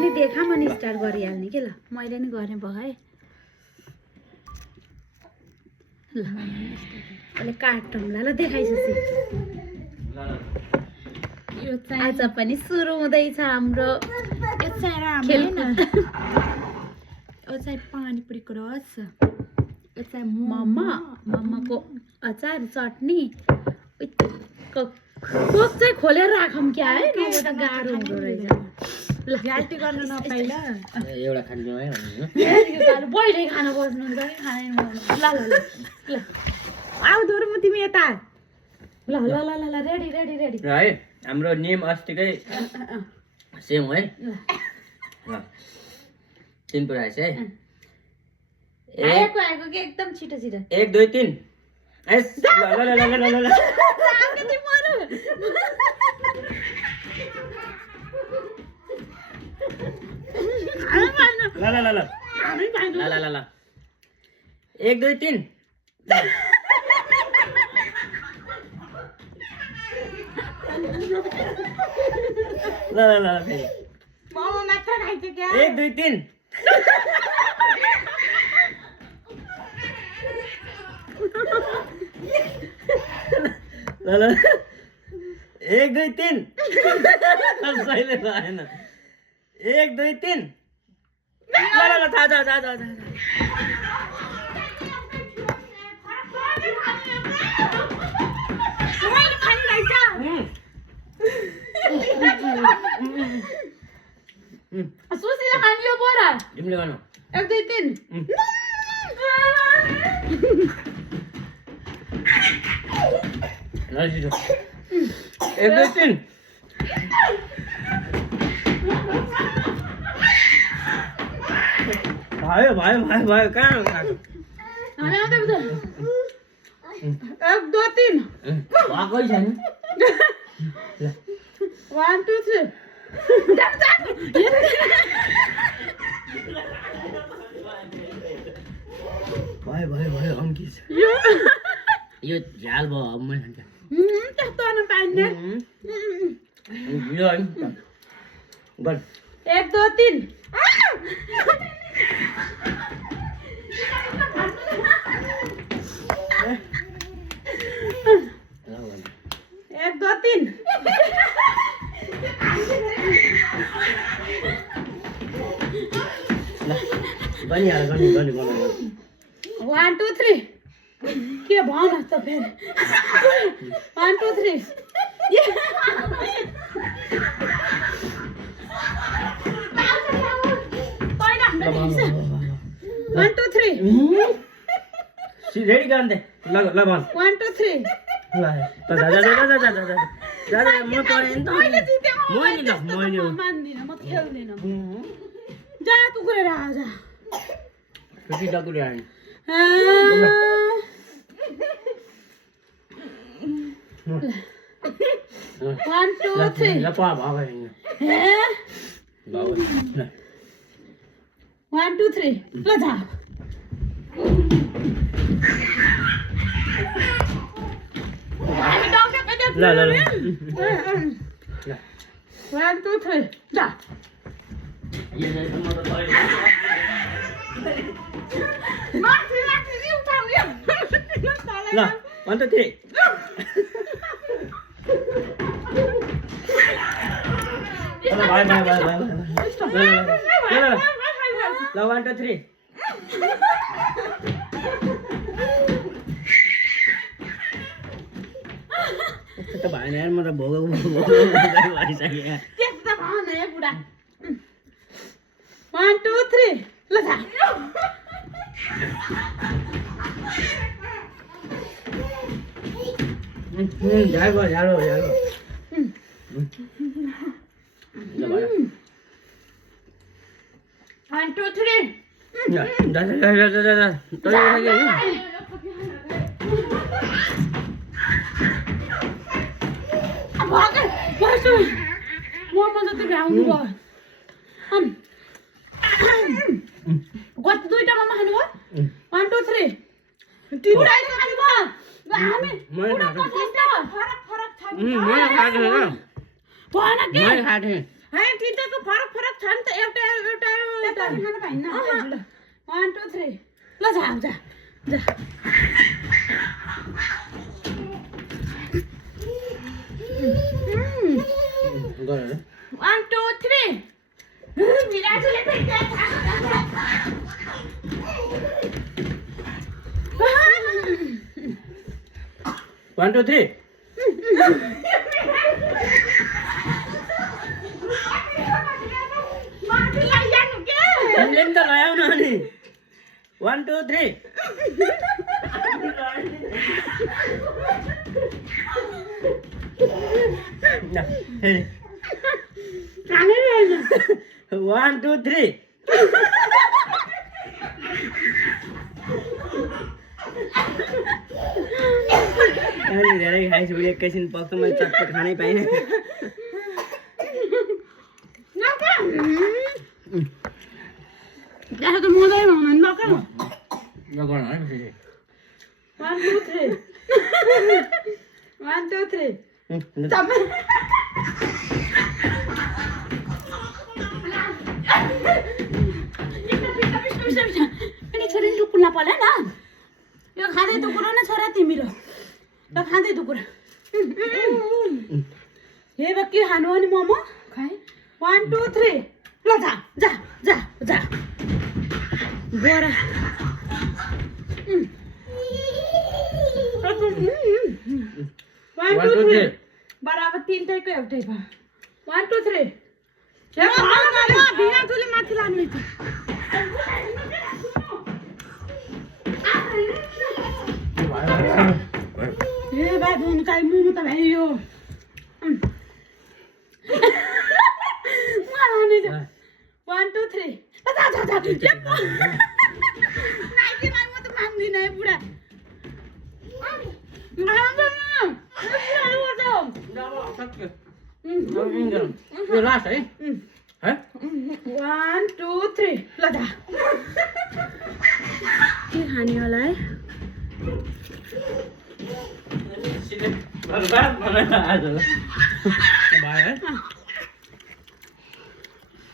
नि देखा म नि स्टार्ट गरिहाल्ने के ल मैले नि गर्ने भयो है ल अहिले काटौँ ल देखाइसुसी यो चाहिँ आज पनि सुरु हुँदैछ हाम्रो यो चाहिँ राम्रो हैन यो चाहिँ पानीपुरीको रस यो चाहिँ मोमोको अचार चटनी कोक चाहिँ खोलेर राखौँ क्या है नभए त गाह्रो हुँदो रहेछ ल घाटी गर्न नपाइला एउटा खानु है बहिनी खाना बस्नुहुन्छ कि खाने ल ल ल ल आऊ दोरो म तिमी यता ल ल ल ल रेडी रेडी रेडी है हाम्रो नेम अस्तिकै सेम है ल तीन पुरा है आएको आएको के एकदम छिटो छिटो 1 2 3 एस ल ल ल ल ल ल कति मरु ल ल ल ल ल ल ल 1 2 3 ल ल ल फेरि मोमो मात्र खाइछ क्या 1 2 3 ल ल 1 2 3 सहिले भएन 1 2 3 ल ल ल था था था था मैले खाइरहेछ सुशीला खानियो बोरा तिमीले गर्नु 1 2 3 ल छिटो 1 2 3 भयो भयो भयो भयो कहाँ हामी आउँदै बुझ 1 2 3 भएकै छैन 1 2 3 भयो भयो भयो अङ्कित यो झ्याल भयो अब मैले खान्छ त्यस्तो गर्न पाइन्न यो है गर 1 2 3 1 2 3 ल बनिहाल्यो गर्नु गर्नु गर्नु 1 2 3 के भन त फेरि 1 2 3 1 2 3 रेडी गर्नु दे ल ल भन 1 2 3 ल जा जा जा जा जा जा जा जा म परे नि त मैले ल मैले मान्दिन म खेल्दिन जा तु गरेर आजा कति डकुले आयो 1 2 3 ल पा भाव है भाव 1 2 3 ल जा ल ल ल 1 2 3 जा यो चाहिँ म त परे माथि माथि नि उठाउने ल 1 2 3 ल भाइ भाइ भाइ भाइ ल 1 2 3 त भएन यार म त भोग भइसक्यो त्यस्तो भन है बुढा 1 2 3 ल जा झालो झालो झालो ल भयो 1 2 3 जा जा जा जा जा तले लाग्यो भागे बसु मोमो जति भ्याउनु भयो कति दुईटा मोमो खानु भयो 1 2 3 तिनवटा खानु भयो हामी फरक फरक छ मैले खाएको भएन के मैले खाएको है तिनटाको फरक फरक छ नि त एउटा खान पाइन्न ल 1 2 3 ल जा जा जा 1 2 3 मिराजुले One, two, three. तिमीले पनि त लगाउनु नि 1 2 3 1 2 3 धेरै खाइसु एकैछिन पक्क मैले चटपट खानै पाइनँ यहाँ त मजाले हुँदैन ल के 1 2 3 1 2 3 अनि छोरी टुकुल्न पर्ला न यो खाँदै टुकुरो न छोरा तिम्रो ल खाँदै टुकुरो हे बा के खानु अनि मोमो खाए 1 2 3 ल जा जा जा जा गएर 1 2 3 बराबर तीनटैको एउटै भयो 1 2 3 बिना तुले माथि लाग्ने थियो ए भाइ दुन काई मोमो त भाइ यो मलाई नि 1 2 3 जा जा जा नाइके भाइ म त मान्दिन है बुढा लास्ट है 1 2 3 ल जा के खाने होला है बर्बाद बनाएर आज ल भाइ है